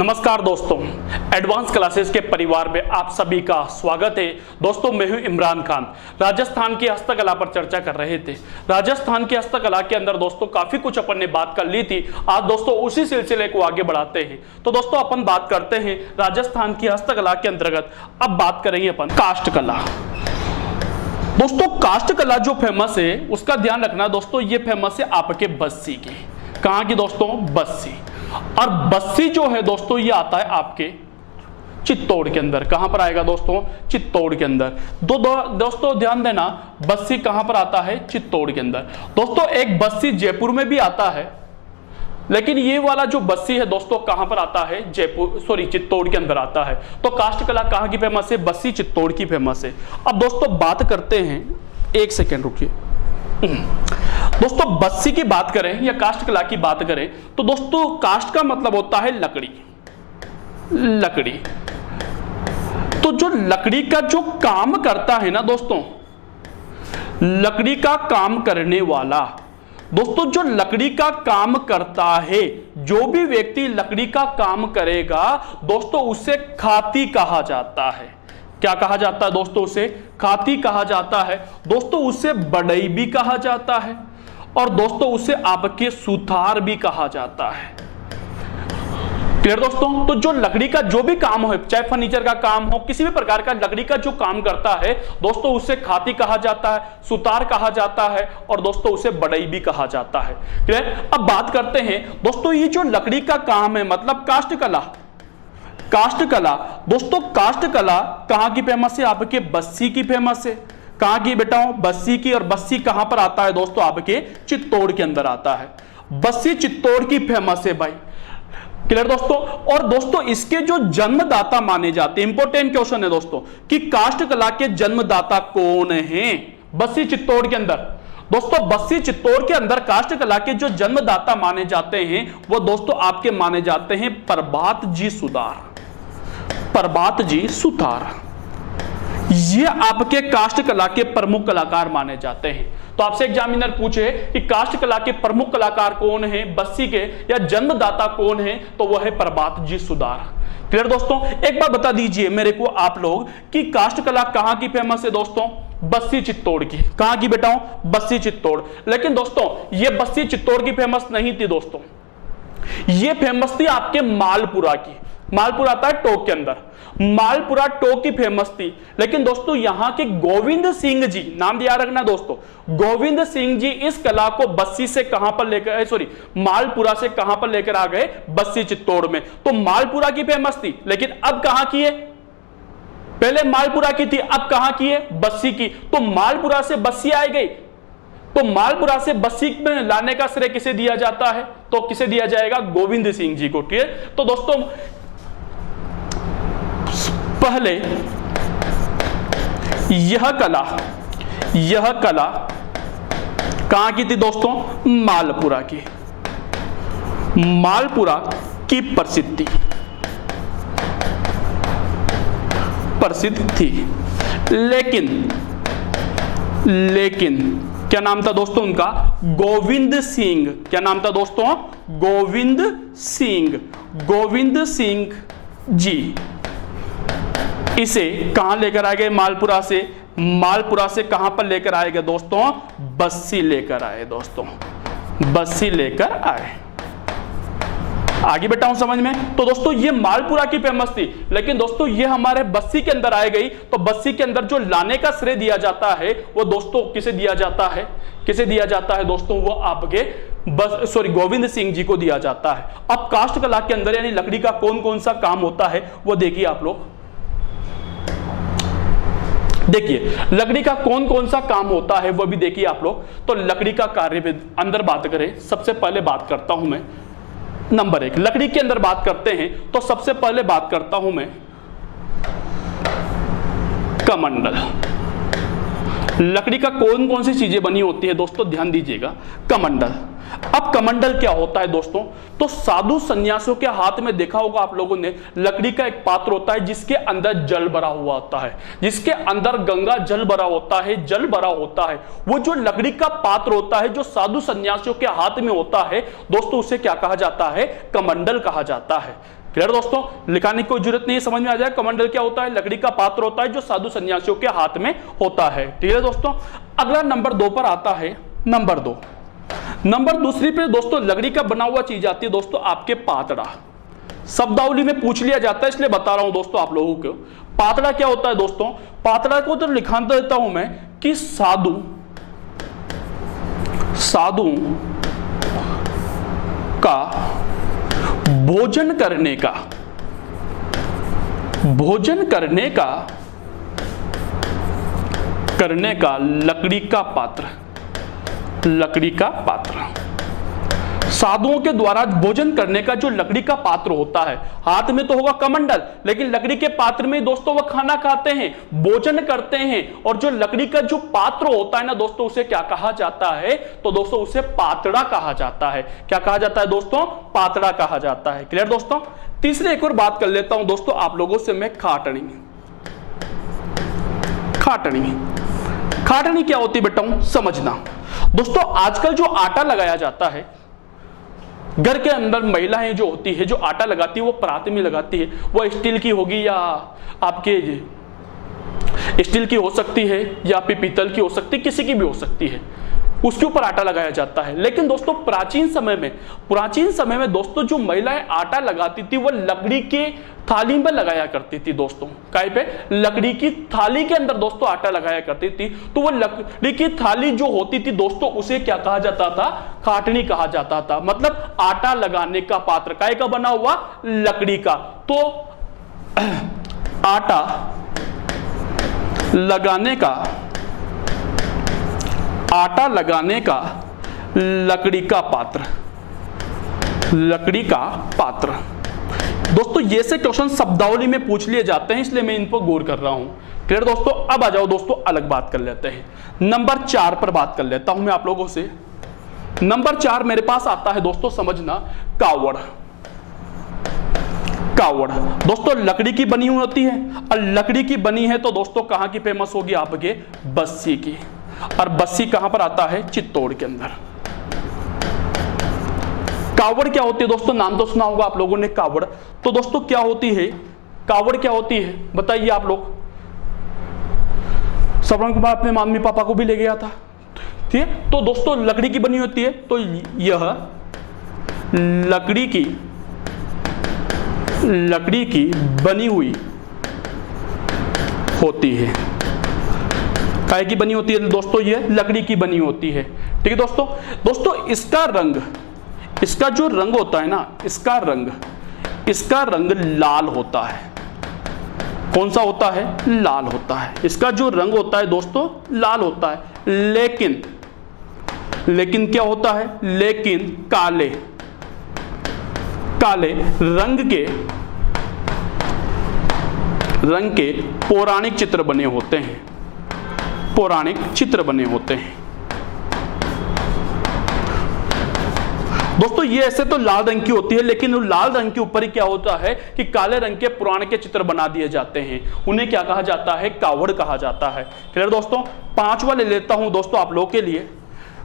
नमस्कार दोस्तों, advance classes के परिवार में आप सभी का स्वागत है। दोस्तों मैं हूं इमरान खान। राजस्थान की हस्तकला पर चर्चा कर रहे थे। राजस्थान की हस्तकला के अंदर दोस्तों काफी कुछ अपन ने बात कर ली थी। आज दोस्तों उसी सिलसिले को आगे बढ़ाते हैं। तो दोस्तों अपन बात करते हैं राजस्थान की हस्तकला के अंतर्गत। अब बात करेंगे अपन काष्ठ कला। दोस्तों काष्ठ कला जो फेमस है उसका ध्यान रखना दोस्तों, ये फेमस है आपके बस्सी की। कहां की दोस्तों? बस्सी। और बस्सी जो है दोस्तों ये आता है आपके चित्तौड़ के अंदर। कहां पर आएगा दोस्तों? चित्तौड़ के अंदर। दोस्तों ध्यान देना, बस्सी कहां पर आता है? चित्तौड़ के अंदर। दोस्तों एक बस्सी जयपुर में भी आता है, लेकिन ये वाला जो बस्सी है दोस्तों कहां पर आता है? चित्तौड़ के अंदर आता है। तो काष्ठ कला कहां की फेमस है? बस्सी चित्तौड़ की फेमस है। अब दोस्तों बात करते हैं, एक सेकेंड रुकिए। दोस्तों बस्सी की बात करें या काष्ठ कला की बात करें तो दोस्तों काष्ठ का मतलब होता है लकड़ी। तो जो लकड़ी का जो काम करता है ना दोस्तों, लकड़ी का काम करने वाला, दोस्तों जो लकड़ी का काम करता है, जो भी व्यक्ति लकड़ी का काम करेगा दोस्तों उसे खाती कहा जाता है। क्या कहा जाता है दोस्तों? उसे खाती कहा जाता है। दोस्तों उसे बढ़ई भी कहा जाता है और दोस्तों उसे आपके सुथार भी कहा जाता है। क्लियर दोस्तों? तो जो लकड़ी का जो भी काम हो, चाहे फर्नीचर का काम हो, किसी भी प्रकार का लकड़ी का जो काम करता है दोस्तों उसे खाती कहा जाता है, सुतार कहा जाता है और दोस्तों उसे बढ़ई भी कहा जाता है। क्लियर? अब बात करते हैं दोस्तों ये जो लकड़ी का काम है मतलब काष्ठ कला। काष्ठ कला दोस्तों, काष्ठ कला कहां की फेमस है? आपके बस्सी की फेमस है। कहां की बेटा? बस्सी की। और बस्सी कहां पर आता है दोस्तों? आपके चित्तौड़ के अंदर आता है। बस्सी चित्तौड़ की फेमस है भाई। क्लियर दोस्तों? और दोस्तों इसके जो जन्मदाता माने जाते हैं, इंपॉर्टेंट क्वेश्चन है दोस्तों कि काष्ठ कला के जन्मदाता कौन हैं बस्सी चित्तौड़ के अंदर। दोस्तों बस्सी चित्तौड़ के अंदर काष्ठ कला के जो जन्मदाता माने जाते हैं वो दोस्तों आपके माने जाते हैं प्रभात जी सुतार। प्रभात जी सुतार ये आपके काष्ठ कला के प्रमुख कलाकार माने जाते हैं। तो आपसे एग्जामिनर पूछे कि काष्ठ कला के प्रमुख कलाकार कौन हैं बस्सी के, या जन्मदाता कौन है, तो वह है प्रभात जी सुतार। क्लियर दोस्तों? एक बार बता दीजिए मेरे को आप लोग कि काष्ठ कला कहां की फेमस है दोस्तों? बस्सी चित्तौड़ की। कहां की बेटा? बस्सी चित्तौड़। लेकिन दोस्तों ये बस्सी चित्तौड़ की फेमस नहीं थी दोस्तों, ये फेमस थी आपके मालपुरा की। मालपुरा आता है टोक के अंदर। मालपुरा टोक की फेमस थी। लेकिन दोस्तों यहां के गोविंद सिंह जी, नाम याद रखना दोस्तों, गोविंद सिंह जी इस कला को बस्सी से कहां पर लेकर, मालपुरा से कहां पर लेकर आ गए? बस्सी चित्तौड़ में। तो मालपुरा की फेमस थी, लेकिन अब कहां की है? पहले मालपुरा की थी, अब कहां की है? बस्सी की। तो मालपुरा से बस्सी आई गई, तो मालपुरा से बस्सी में लाने का श्रेय किसे दिया जाता है? तो किसे दिया जाएगा? गोविंद सिंह जी को। क्लियर? तो दोस्तों पहले यह कला कहां की थी दोस्तों? मालपुरा की। मालपुरा की प्रसिद्ध थी। लेकिन क्या नाम था दोस्तों उनका? गोविंद सिंह। क्या नाम था दोस्तों? गोविंद सिंह जी इसे कहां लेकर आ गए? मालपुरा से कहां पर लेकर आए गए दोस्तों? बस्सी लेकर आए दोस्तों, बस्सी लेकर आए। आगे बेटा हूं समझ में? तो दोस्तों ये मालपुरा की फेमस थी, लेकिन दोस्तों ये हमारे बस्सी के अंदर आ गई। तो बस्सी के अंदर जो लाने का श्रेय दिया जाता है वो दोस्तों किसे दिया जाता है? किसे दिया जाता है दोस्तों? वो आपके गोविंद सिंह जी को दिया जाता है। अब काष्ठ कला के अंदर यानी लकड़ी का कौन कौन सा काम होता है वो देखिए आप लोग। देखिए लकड़ी का कौन कौन सा काम होता है वो भी देखिए आप लोग। तो लकड़ी का कार्य अंदर बात करें, सबसे पहले बात करता हूं मैं नंबर 1 लकड़ी के अंदर बात करते हैं तो सबसे पहले बात करता हूं मैं कमंडल। लकड़ी का कौन कौन सी चीजें बनी होती है दोस्तों? ध्यान दीजिएगा। कमंडल। अब कमंडल क्या होता है दोस्तों? तो साधु सन्यासियों के हाथ में देखा होगा आप लोगों ने, लकड़ी का एक पात्र होता है जिसके अंदर जल भरा हुआ होता है, जिसके अंदर गंगा जल भरा होता है, जल भरा होता है। वो जो लकड़ी का पात्र होता है जो साधु सन्यासियों के हाथ में होता है दोस्तों, उसे क्या कहा जाता है? कमंडल कहा जाता है। क्लियर दोस्तों, लिखाने की कोई जरूरत नहीं है, समझ में आ जाए। कमंडल क्या होता है? लकड़ी का पात्र होता है जो साधु सन्यासियों के हाथ में होता है। ठीक है दोस्तों, अगला नंबर 2 पर आता है। नंबर 2, नंबर दूसरी पे दोस्तों लकड़ी का बना हुआ चीज आती है दोस्तों आपके पातड़ा। शब्दावली में पूछ लिया जाता है इसलिए बता रहा हूं दोस्तों आप लोगों को। पातड़ा क्या होता है दोस्तों? पातड़ा को तो लिखा देता हूं मैं कि साधु का भोजन करने का लकड़ी का पात्र। साधुओं के द्वारा भोजन करने का जो लकड़ी का पात्र होता है, हाथ में तो होगा कमंडल, लेकिन लकड़ी के पात्र में दोस्तों वह खाना खाते हैं, भोजन करते हैं। और जो लकड़ी का जो पात्र होता है ना दोस्तों, उसे क्या कहा जाता है? तो दोस्तों उसे पातड़ा कहा जाता है। क्या कहा जाता है दोस्तों? पातड़ा कहा जाता है। क्लियर दोस्तों। तीसरे एक और बात कर लेता हूं दोस्तों आप लोगों से मैं, खाटनी क्या होती है बेटा? समझना दोस्तों, आजकल जो आटा लगाया जाता है घर के अंदर, महिलाएं जो होती है जो आटा लगाती है वो परात में लगाती है। वो स्टील की होगी या आपके स्टील की हो सकती है या फिर पीतल की हो सकती है, किसी की भी हो सकती है, उसके ऊपर आटा लगाया जाता है। लेकिन दोस्तों प्राचीन समय में दोस्तों जो महिलाएं आटा लगाती थी वो लकड़ी के थाली में लगाया करती थी दोस्तों। काय पे? लकड़ी की थाली के अंदर दोस्तों आटा लगाया करती थी। तो वो लकड़ी की थाली जो होती थी दोस्तों उसे क्या कहा जाता था? खाटनी कहा जाता था। मतलब आटा लगाने का पात्र। काय का बना हुआ? लकड़ी का। तो आटा लगाने का लकड़ी का पात्र। दोस्तों ये से क्वेश्चन शब्दावली में पूछ लिए जाते हैं, इसलिए मैं इन पर गौर कर रहा हूं। क्लियर दोस्तों। अब आ जाओ दोस्तों अलग बात कर लेते हैं। नंबर 4 पर बात कर लेता हूं मैं आप लोगों से। नंबर 4 मेरे पास आता है दोस्तों, समझना, कावड़ दोस्तों लकड़ी की बनी हुई होती है। और लकड़ी की बनी है तो दोस्तों कहां की फेमस होगी? आपके बस्सी की। और बस्सी कहां पर आता है? चित्तौड़ के अंदर। कावड़ क्या होती है दोस्तों? नाम तो सुना होगा आप लोगों ने, कावड़। तो दोस्तों क्या होती है कावड़? क्या होती है बताइए आप लोग। सबरंग के बाद अपने मम्मी पापा को भी ले गया था, ठीक है। तो दोस्तों लकड़ी की बनी होती है। तो यह लकड़ी की बनी हुई होती है। काय की बनी होती है दोस्तों? ये लकड़ी की बनी होती है। ठीक है दोस्तों इसका जो रंग होता है ना, इसका रंग लाल होता है। कौन सा होता है? लाल होता है। इसका जो रंग होता है दोस्तों लाल होता है। लेकिन क्या होता है? लेकिन काले रंग के पौराणिक चित्र बने होते हैं। दोस्तों ये ऐसे तो लाल रंग की होती है, लेकिन उस लाल रंग के ऊपर ही क्या होता है कि काले रंग के पुराण के चित्र बना दिए जाते हैं। उन्हें क्या कहा जाता है? कावड़ कहा जाता है। क्लियर दोस्तों। 5वां ले लेता हूं दोस्तों आप लोगों के लिए,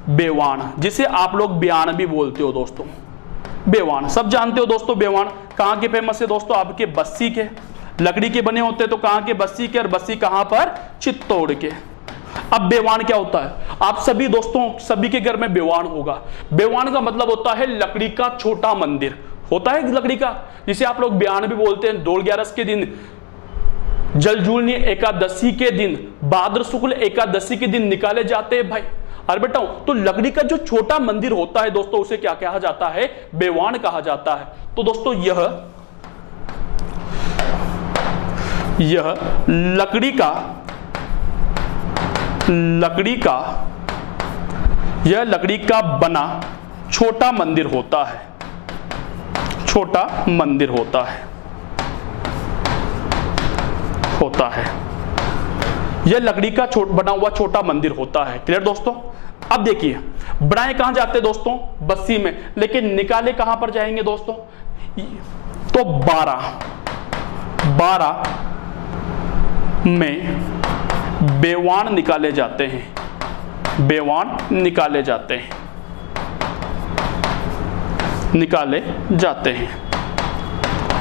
बेवान, जिसे आप लोग बयान भी बोलते हो दोस्तों। बेवान सब जानते हो दोस्तों। बेवान कहां के फेमस है दोस्तों? आपके बस्सी के। लकड़ी के बने होते तो कहां के? बस्सी के। और बस्सी कहां पर? चित्तौड़ के। अब बेवान क्या होता है? आप सभी दोस्तों सभी के घर में बेवान होगा। बेवान का मतलब होता है लकड़ी का छोटा मंदिर होता है, लकड़ी का, जिसे आप लोग बयान भी बोलते हैं। डोल 11 के दिन, जलजूलनी एकादशी के दिन, भाद्र शुक्ल एकादशी के दिन निकाले जाते हैं भाई। अरे बेटा, तो लकड़ी का जो छोटा मंदिर होता है दोस्तों उसे क्या कहा जाता है? बेवान कहा जाता है। तो दोस्तों यह लकड़ी का बना छोटा मंदिर होता है। यह लकड़ी का बना हुआ छोटा मंदिर होता है। क्लियर दोस्तों। अब देखिए बनाए कहां जाते हैं दोस्तों? बस्सी में। लेकिन निकाले कहां पर जाएंगे दोस्तों? तो 12 में बेवान निकाले जाते हैं।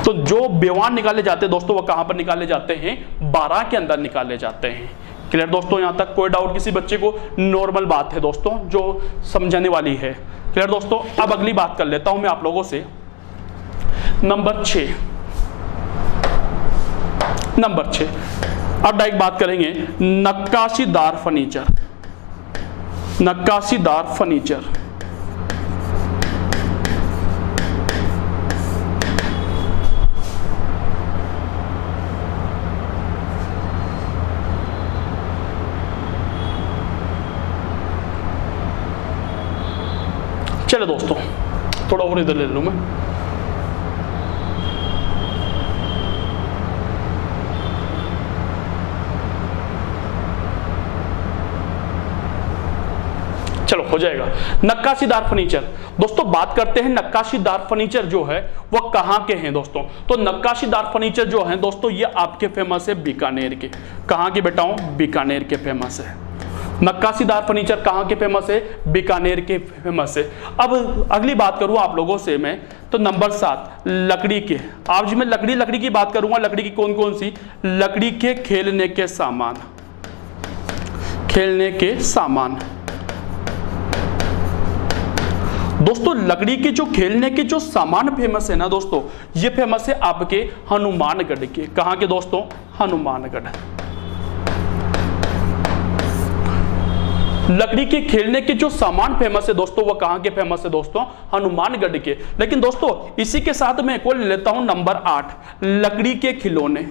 तो जो बेवान निकाले जाते हैं दोस्तों वो कहां पर निकाले जाते हैं, 12 के अंदर निकाले जाते हैं। क्लियर दोस्तों, यहां तक कोई डाउट किसी बच्चे को? नॉर्मल बात है दोस्तों जो समझाने वाली है। क्लियर दोस्तों, अब अगली बात कर लेता हूं मैं आप लोगों से। नंबर 6 अब डायरेक्ट बात करेंगे नक्काशीदार फर्नीचर। नक्काशीदार फर्नीचर, चलो दोस्तों थोड़ा और इधर ले लूं मैं। चलो हो जाएगा। नक्काशीदार फर्नीचर दोस्तों, बात करते हैं नक्काशीदार फर्नीचर जो है वो कहां के हैं दोस्तों। तो नक्काशीदार फर्नीचर जो है दोस्तों ये आपके फेमस है बीकानेर के। कहां के बेटाओं? बीकानेर के फेमस है। नक्काशीदार फर्नीचर कहां के फेमस है? बीकानेर के फेमस है। अब अगली बात करूं आप लोगों से मैं, तो नंबर 7 लकड़ी के। आज मैं लकड़ी की बात करूंगा। लकड़ी की कौन कौन सी? लकड़ी के खेलने के सामान, खेलने के सामान दोस्तों। लकड़ी के जो खेलने के जो सामान फेमस है ना दोस्तों, ये फेमस है आपके हनुमानगढ़ के। कहां के दोस्तों? हनुमानगढ़। लकड़ी के खेलने के जो सामान फेमस है दोस्तों वो कहां के फेमस है दोस्तों? हनुमानगढ़ के। लेकिन दोस्तों इसी के साथ मैं एक और ले लेता हूं नंबर 8 लकड़ी के खिलौने।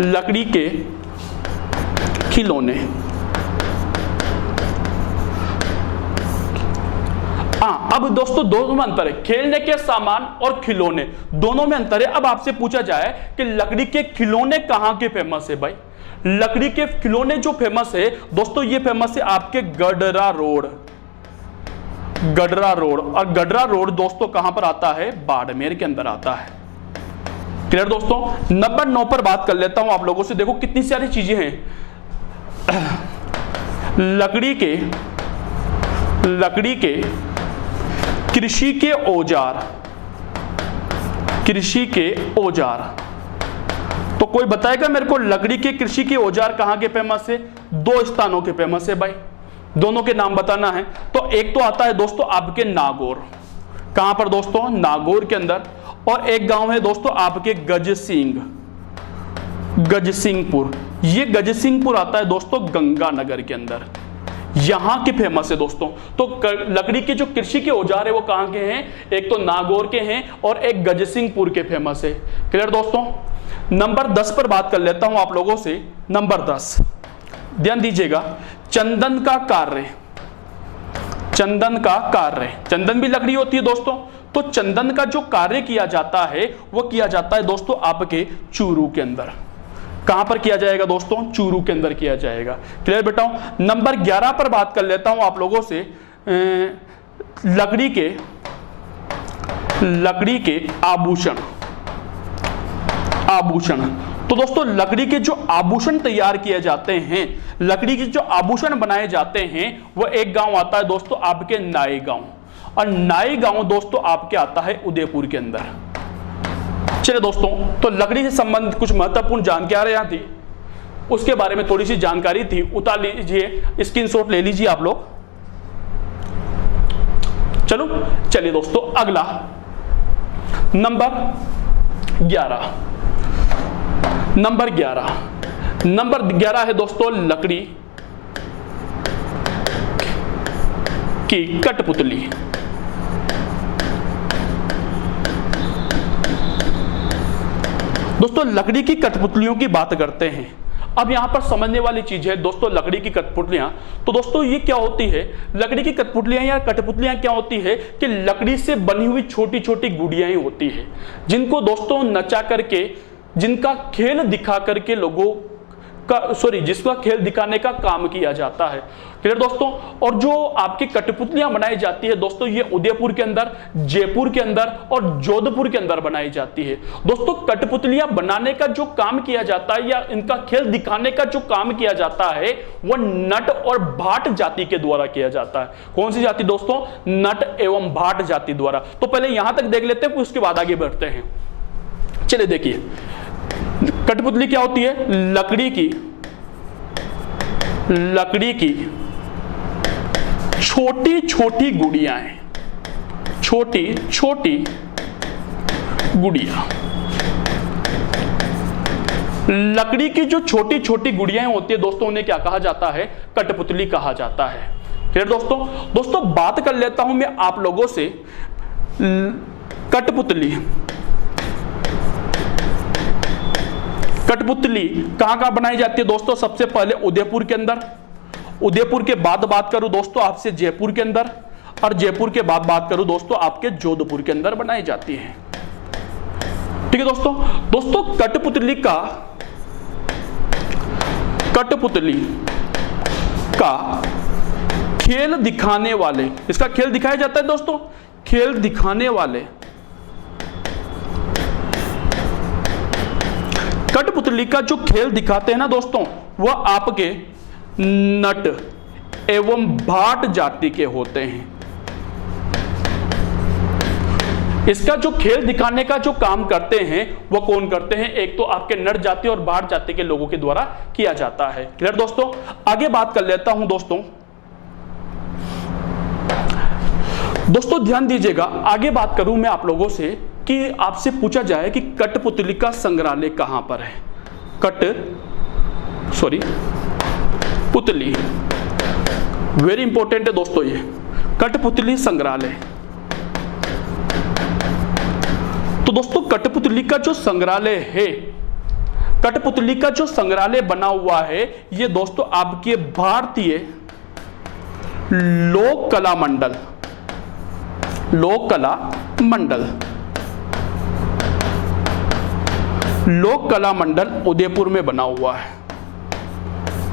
लकड़ी के खिलौने, अब दोस्तों दोनों में अंतर है, खेलने के सामान और खिलौने दोनों में अंतर है। अब आपसे पूछा जाए कि लकड़ी के खिलौने कहां के फेमस है भाई? लकड़ी के खिलौने जो फेमस है दोस्तों ये फेमस है आपके गडरा रोड। गडरा रोड, और गडरा रोड दोस्तों कहां पर आता है? बाड़मेर के अंदर आता है। क्लियर दोस्तों। नंबर 9 पर बात कर लेता हूं आप लोगों से। देखो कितनी सारी चीजें हैं। लकड़ी के कृषि के औजार, कृषि के औजार। तो कोई बताएगा मेरे को लकड़ी के कृषि के औजार कहां के फेमस है? 2 स्थानों के फेमस है भाई, दोनों के नाम बताना है। तो एक तो आता है दोस्तों आपके नागौर। कहां पर दोस्तों? नागौर के अंदर। और एक गांव है दोस्तों आपके गजसिंहपुर। ये गजसिंहपुर आता है दोस्तों गंगानगर के अंदर। यहां के फेमस है दोस्तों। तो लकड़ी के जो कृषि के औजार है वो कहां के हैं? एक तो नागौर के हैं और एक गजसिंहपुर के फेमस है। क्लियर दोस्तों। नंबर 10 पर बात कर लेता हूं आप लोगों से। नंबर 10 ध्यान दीजिएगा, चंदन का कार्य। चंदन का कार्य, चंदन भी लकड़ी होती है दोस्तों। तो चंदन का जो कार्य किया जाता है वो किया जाता है दोस्तों आपके चूरू के अंदर। कहां पर किया जाएगा दोस्तों? चूरू के अंदर किया जाएगा। क्लियर बेटा। नंबर 11 पर बात कर लेता हूं आप लोगों से। लकड़ी के आभूषण। तो दोस्तों लकड़ी के जो आभूषण तैयार किए जाते हैं, लकड़ी के जो आभूषण बनाए जाते हैं वो एक गांव आता है दोस्तों आपके नाई गांव। और नाई गांव दोस्तों आपके आता है उदयपुर के अंदर। चलिए दोस्तों, तो लकड़ी से संबंधित कुछ महत्वपूर्ण जानकारियां थी, उसके बारे में थोड़ी सी जानकारी थी, उतार लीजिए, स्क्रीनशॉट ले लीजिए आप लोग। चलो चलिए दोस्तों अगला नंबर 11। नंबर 11 है दोस्तों लकड़ी की कठपुतली। दोस्तों लकड़ी की कठपुतलियों की बात करते हैं। अब यहां पर समझने वाली चीज है दोस्तों लकड़ी की कठपुतलियां। तो दोस्तों ये क्या होती है? लकड़ी की कठपुतलियां या कठपुतलियां क्या होती है कि लकड़ी से बनी हुई छोटी छोटी गुड़ियां होती है, जिनको दोस्तों नचा करके, जिनका खेल दिखा करके लोगों का जिसका खेल दिखाने का काम किया जाता है। क्लियर दोस्तों। और जो आपकी कठपुतलियां बनाई जाती है दोस्तों, ये उदयपुर के अंदर, जयपुर के अंदर और जोधपुर के अंदर बनाई जाती है। दोस्तों कठपुतलियां बनाने का जो काम किया जाता है या इनका खेल दिखाने का जो काम किया जाता है वह नट और भाट जाति के द्वारा किया जाता है। कौन सी जाति दोस्तों? नट एवं भाट जाति द्वारा। तो पहले यहां तक देख लेते हैं, उसके बाद आगे बढ़ते हैं। चलिए देखिए, कठपुतली क्या होती है? लकड़ी की छोटी छोटी गुड़ियां हैं, छोटी छोटी गुड़िया। लकड़ी की जो छोटी छोटी गुड़ियां होती है दोस्तों, उन्हें क्या कहा जाता है? कठपुतली कहा जाता है। फिर दोस्तों बात कर लेता हूं मैं आप लोगों से कठपुतली कहां कहां बनाई जाती है दोस्तों? सबसे पहले उदयपुर के अंदर, उदयपुर के बाद बात करूं दोस्तों आपसे जयपुर के अंदर, और जयपुर के बाद बात करूं दोस्तों आपके जोधपुर के अंदर बनाई जाती है। ठीक है दोस्तों कठपुतली का खेल दिखाने वाले, इसका खेल दिखाया जाता है दोस्तों, खेल दिखाने वाले कठपुतली का जो खेल दिखाते हैं ना दोस्तों, वह आपके नट एवं भाट जाति के होते हैं। इसका जो खेल दिखाने का जो काम करते हैं वह कौन करते हैं? एक तो आपके नट जाति और भाट जाति के लोगों के द्वारा किया जाता है। क्लियर दोस्तों। आगे बात कर लेता हूं दोस्तों ध्यान दीजिएगा, आगे बात करूं मैं आप लोगों से कि आपसे पूछा जाए कि कठपुतली का संग्रहालय कहां पर है? पुतली, वेरी इंपॉर्टेंट है दोस्तों ये कठपुतली संग्रहालय। तो दोस्तों कठपुतली का जो संग्रहालय है, कठपुतली का जो संग्रहालय बना हुआ है, ये दोस्तों आपके भारतीय लोक कला मंडल उदयपुर में बना हुआ है।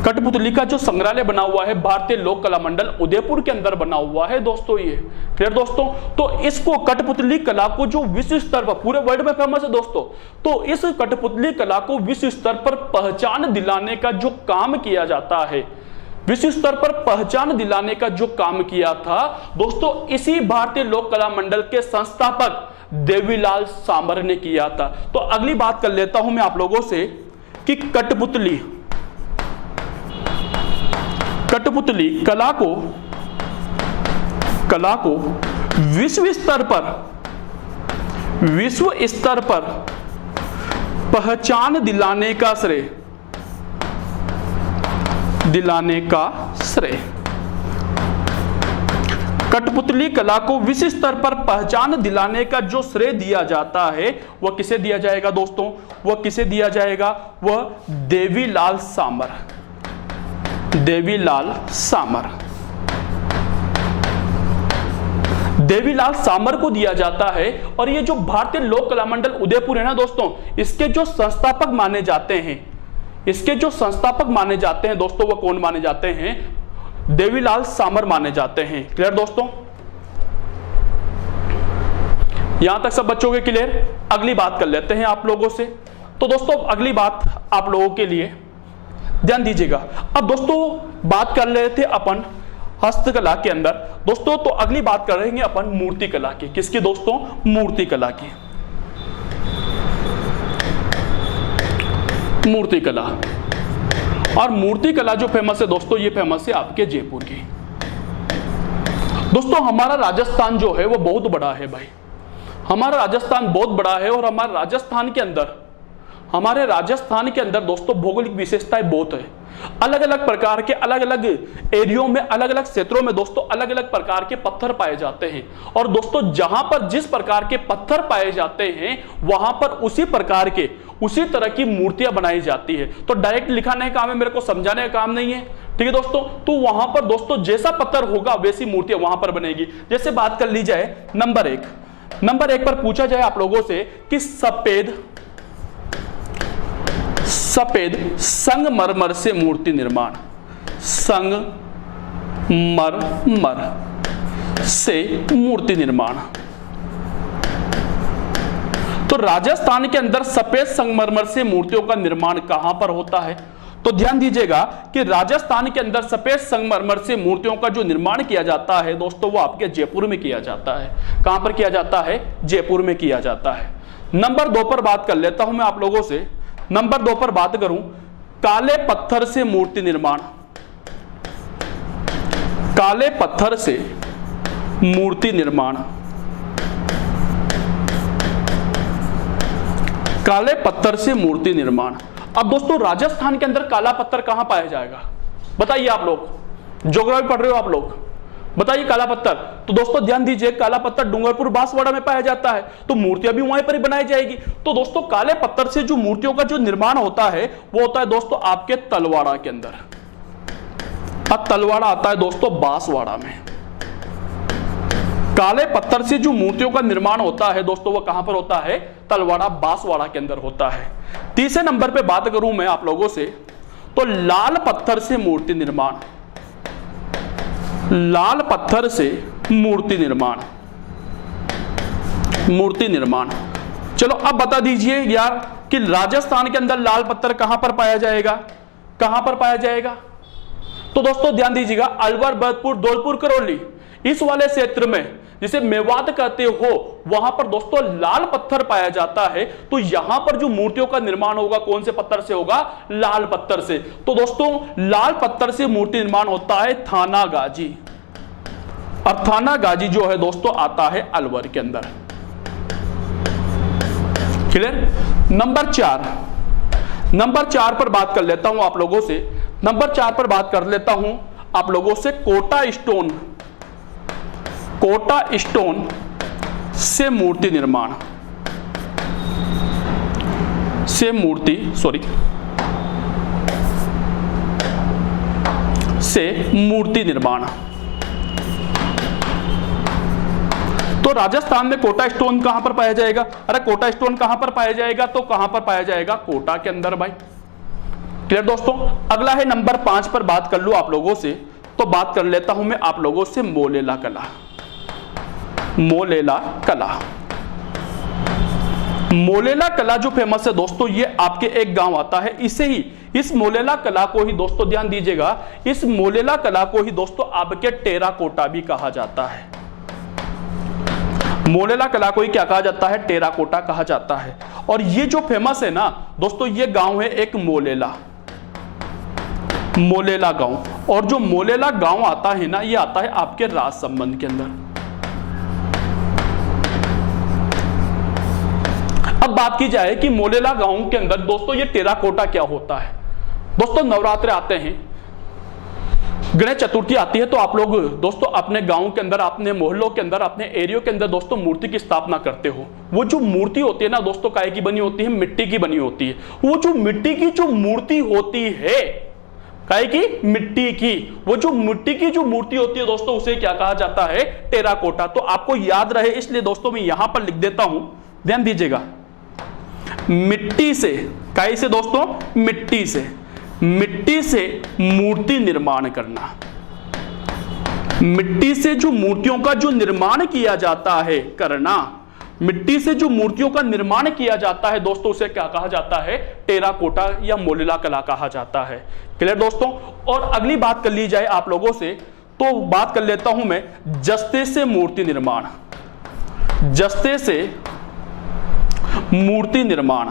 कठपुतली का जो संग्रहालय बना हुआ है भारतीय लोक कला मंडल उदयपुर के अंदर बना हुआ है दोस्तों ये। क्लियर दोस्तों। तो इसको कठपुतली कला को जो विश्व स्तर पर, पूरे वर्ल्ड में फेमस है दोस्तों, तो इस कठपुतली कला को विश्व स्तर पर पहचान दिलाने का जो काम किया जाता है, विश्व स्तर पर पहचान दिलाने का जो काम किया था दोस्तों, इसी भारतीय लोक कला मंडल के संस्थापक देवीलाल सामर ने किया था। तो अगली बात कर लेता हूं मैं आप लोगों से कि कठपुतली कला को विश्व स्तर पर पहचान दिलाने का श्रेय कठपुतली कला को विश्व स्तर पर पहचान दिलाने का जो श्रेय दिया जाता है वह किसे दिया जाएगा दोस्तों? वह किसे दिया जाएगा? वह देवीलाल सामर को दिया जाता है। और ये जो भारतीय लोक कला मंडल उदयपुर है ना दोस्तों, इसके जो संस्थापक माने जाते हैं दोस्तों, वो कौन माने जाते हैं? देवीलाल सामर माने जाते हैं। क्लियर दोस्तों। यहां तक सब बच्चों के क्लियर। अगली बात कर लेते हैं आप लोगों से। तो दोस्तों अगली बात आप लोगों के लिए ध्यान दीजिएगा। अब दोस्तों बात कर रहे थे अपन हस्तकला के अंदर दोस्तों, तो अगली बात कर रहे हैं अपन मूर्ति कला की। किसकी दोस्तों? मूर्ति कला की। मूर्ति कला, और मूर्ति कला जो फेमस है दोस्तों, ये फेमस है आपके जयपुर की। दोस्तों हमारा राजस्थान जो है वो बहुत बड़ा है भाई, हमारा राजस्थान बहुत बड़ा है। और हमारे राजस्थान के अंदर दोस्तों भौगोलिक विशेषताएं बहुत है। अलग अलग प्रकार के, अलग अलग एरियो में, अलग अलग क्षेत्रों में दोस्तों अलग अलग प्रकार के पत्थर पाए जाते हैं। और दोस्तों जहां पर जिस प्रकार के पत्थर पाए जाते हैं वहां पर उसी तरह की मूर्तियां बनाई जाती है। तो डायरेक्ट लिखाने का काम है, मेरे को समझाने का काम नहीं है। ठीक है दोस्तों। तो वहां पर दोस्तों जैसा पत्थर होगा वैसी मूर्तियां वहां पर बनेगी। जैसे बात कर ली जाए नंबर एक पर पूछा जाए आप लोगों से कि सफेद संगमरमर से मूर्ति निर्माण, संगमरमर से मूर्ति निर्माण। तो राजस्थान के अंदर सफेद संगमरमर से मूर्तियों का निर्माण कहां पर होता है? तो ध्यान दीजिएगा कि राजस्थान के अंदर सफेद संगमरमर से मूर्तियों का जो निर्माण किया जाता है दोस्तों, वो आपके जयपुर में किया जाता है। कहां पर किया जाता है? जयपुर में किया जाता है। नंबर 2 पर बात कर लेता हूं मैं आप लोगों से। नंबर 2 पर बात करूं, काले पत्थर से मूर्ति निर्माण। काले पत्थर से मूर्ति निर्माण। काले पत्थर से मूर्ति निर्माण। अब दोस्तों राजस्थान के अंदर काला पत्थर कहां पाया जाएगा? बताइए आप लोग, ज्योग्राफी पढ़ रहे हो आप लोग, बताइए काला पत्थर। तो दोस्तों ध्यान दीजिए, काला पत्थर डूंगरपुर बांसवाड़ा में पाया जाता है, तो मूर्तियां भी वहीं पर ही बनाई जाएगी। तो दोस्तों काले पत्थर से जो मूर्तियों का जो निर्माण होता है वो होता है दोस्तों आपके तलवाड़ा के अंदर। अब तलवाड़ा आता है दोस्तों बांसवाड़ा में। काले पत्थर से जो मूर्तियों का निर्माण होता है दोस्तों वो कहां पर होता है? तलवाड़ा बांसवाड़ा के अंदर होता है। तीसरे नंबर पे बात करूं मैं आप लोगों से, तो लाल पत्थर से मूर्ति निर्माण। लाल पत्थर से मूर्ति निर्माण। मूर्ति निर्माण। चलो अब बता दीजिए यार कि राजस्थान के अंदर लाल पत्थर कहां पर पाया जाएगा? कहां पर पाया जाएगा? तो दोस्तों ध्यान दीजिएगा, अलवर, भरतपुर, धौलपुर, करौली, इस वाले क्षेत्र में जिसे मेवात कहते हो वहां पर दोस्तों लाल पत्थर पाया जाता है। तो यहां पर जो मूर्तियों का निर्माण होगा कौन से पत्थर से होगा? लाल पत्थर से। तो दोस्तों लाल पत्थर से मूर्ति निर्माण होता है थानागाजी। अब थानागाजी जो है दोस्तों आता है अलवर के अंदर। क्लियर? नंबर 4, नंबर 4 पर बात कर लेता हूं आप लोगों से। नंबर 4 पर बात कर लेता हूं आप लोगों से कोटा स्टोन। कोटा स्टोन से मूर्ति निर्माण। से मूर्ति निर्माण। तो राजस्थान में कोटा स्टोन कहां पर पाया जाएगा? अरे कोटा स्टोन कहां पर पाया जाएगा? तो कहां पर पाया जाएगा? कोटा के अंदर भाई। क्लियर दोस्तों? अगला है नंबर 5 पर बात कर लूं आप लोगों से, तो बात कर लेता हूं मैं आप लोगों से मोलेला कला। मोलेला कला। मोलेला कला जो फेमस है दोस्तों, ये आपके एक गांव आता है, इसे ही, इस मोलेला कला को ही दोस्तों ध्यान दीजिएगा, इस मोलेला कला को ही दोस्तों आपके टेराकोटा भी कहा जाता है। मोलेला कला को ही क्या कहा जाता है? टेराकोटा कहा जाता है। और ये जो फेमस है ना दोस्तों, ये गांव है एक मोलेला, मोलेला गांव। और जो मोलेला गांव आता है ना, ये आता है आपके राजसमंद के अंदर। अब बात की जाए कि मोलेला गांव के अंदर दोस्तों ये टेराकोटा क्या होता है। दोस्तों नवरात्र आते हैं, गणेश चतुर्थी आती है, तो आप लोग दोस्तों अपने गांव के अंदर, अपने मोहल्लों के अंदर, अपने एरिया के अंदर दोस्तों मूर्ति की स्थापना करते हो। वो जो मूर्ति होती है ना दोस्तों, काय की बनी होती है? मिट्टी की बनी होती है। वो जो मिट्टी की जो मूर्ति होती है, काय की? मिट्टी की। वो जो मिट्टी की जो मूर्ति होती है दोस्तों, उसे क्या कहा जाता है? टेराकोटा। तो आपको याद रहे इसलिए दोस्तों मैं यहां पर लिख देता हूं, ध्यान दीजिएगा। मिट्टी से, काय से दोस्तों? मिट्टी से। मिट्टी से मूर्ति निर्माण करना। मिट्टी से जो मूर्तियों का जो निर्माण किया जाता है करना, मिट्टी से जो मूर्तियों का निर्माण किया जाता है दोस्तों, उसे क्या कहा जाता है? टेराकोटा या मोलेला कला कहा जाता है। क्लियर दोस्तों? और अगली बात कर ली जाए आप लोगों से, तो बात कर लेता हूं मैं जस्ते से मूर्ति निर्माण। जस्ते से मूर्ति निर्माण।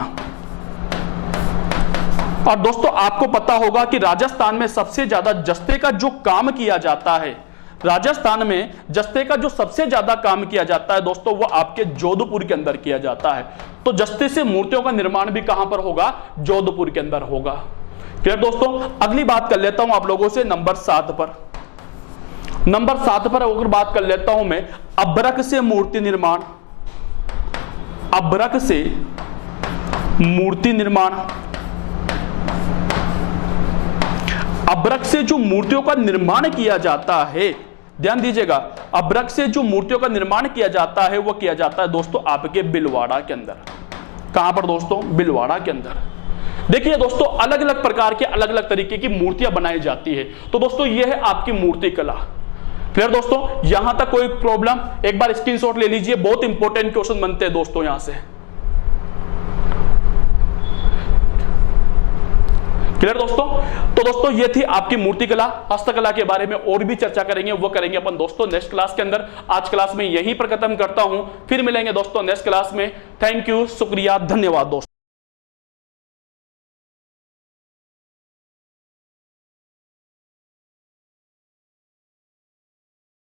और दोस्तों आपको पता होगा कि राजस्थान में सबसे ज्यादा जस्ते का जो काम किया जाता है, राजस्थान में जस्ते का जो सबसे ज्यादा काम किया जाता है दोस्तों, वो आपके जोधपुर के अंदर किया जाता है। तो जस्ते से मूर्तियों का निर्माण भी कहां पर होगा? जोधपुर के अंदर होगा। क्लियर दोस्तों? अगली बात कर लेता हूं आप लोगों से नंबर 7 पर। नंबर 7 पर अगर बात कर लेता हूं मैं अभ्रक से मूर्ति निर्माण। अभ्रक से मूर्ति निर्माण। अभ्रक से जो मूर्तियों का निर्माण किया जाता है, ध्यान दीजिएगा, अभ्रक से जो मूर्तियों का निर्माण किया जाता है वो किया जाता है दोस्तों आपके बिलवाड़ा के अंदर। कहां पर दोस्तों? बिलवाड़ा के अंदर। देखिए दोस्तों, अलग अलग प्रकार के अलग अलग तरीके की मूर्तियां बनाई जाती है। तो दोस्तों ये है आपकी मूर्ति कला। क्लियर दोस्तों, यहां तक कोई प्रॉब्लम? एक बार स्क्रीनशॉट ले लीजिए, बहुत इंपॉर्टेंट क्वेश्चन बनते हैं दोस्तों यहां से। क्लियर दोस्तों? तो दोस्तों ये थी आपकी मूर्तिकला, हस्तकला के बारे में और भी चर्चा करेंगे, वो करेंगे अपन दोस्तों नेक्स्ट क्लास के अंदर। आज क्लास में यहीं पर खत्म करता हूं, फिर मिलेंगे दोस्तों नेक्स्ट क्लास में। थैंक यू, शुक्रिया, धन्यवाद दोस्तों।